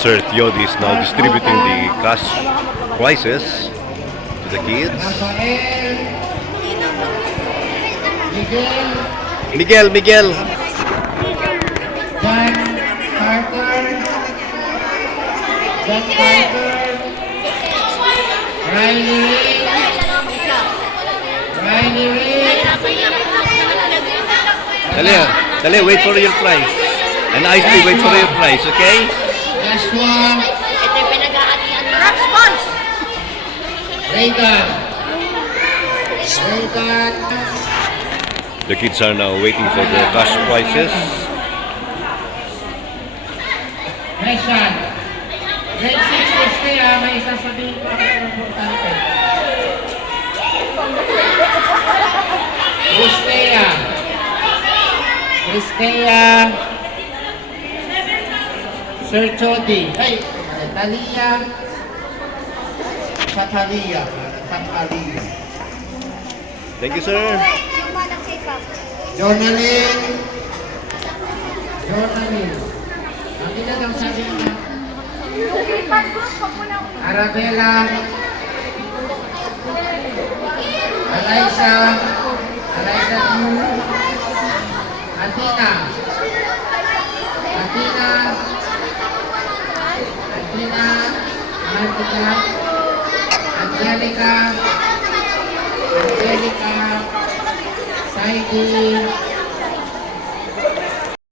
Sir Theody is now distributing the cash prizes to the kids. Rafael, Miguel, Miguel. John Carter, Riley Ray, Dali, wait for your prize. And nicely wait for your prize, okay? Joshua, Ito yung pinag-aatian mo. Rap Spons! Reagan, The kids are now waiting for the cash prizes. Meshan, grade 6 is kaya may isasabihin ko ako ng importante. Cristea, Sir Chody, Talia, Satalia. Thank you, sir. Jonalyn. Nakita ng sabi niya. Arabella. Alaysa. Atina. Angelica, Saidi,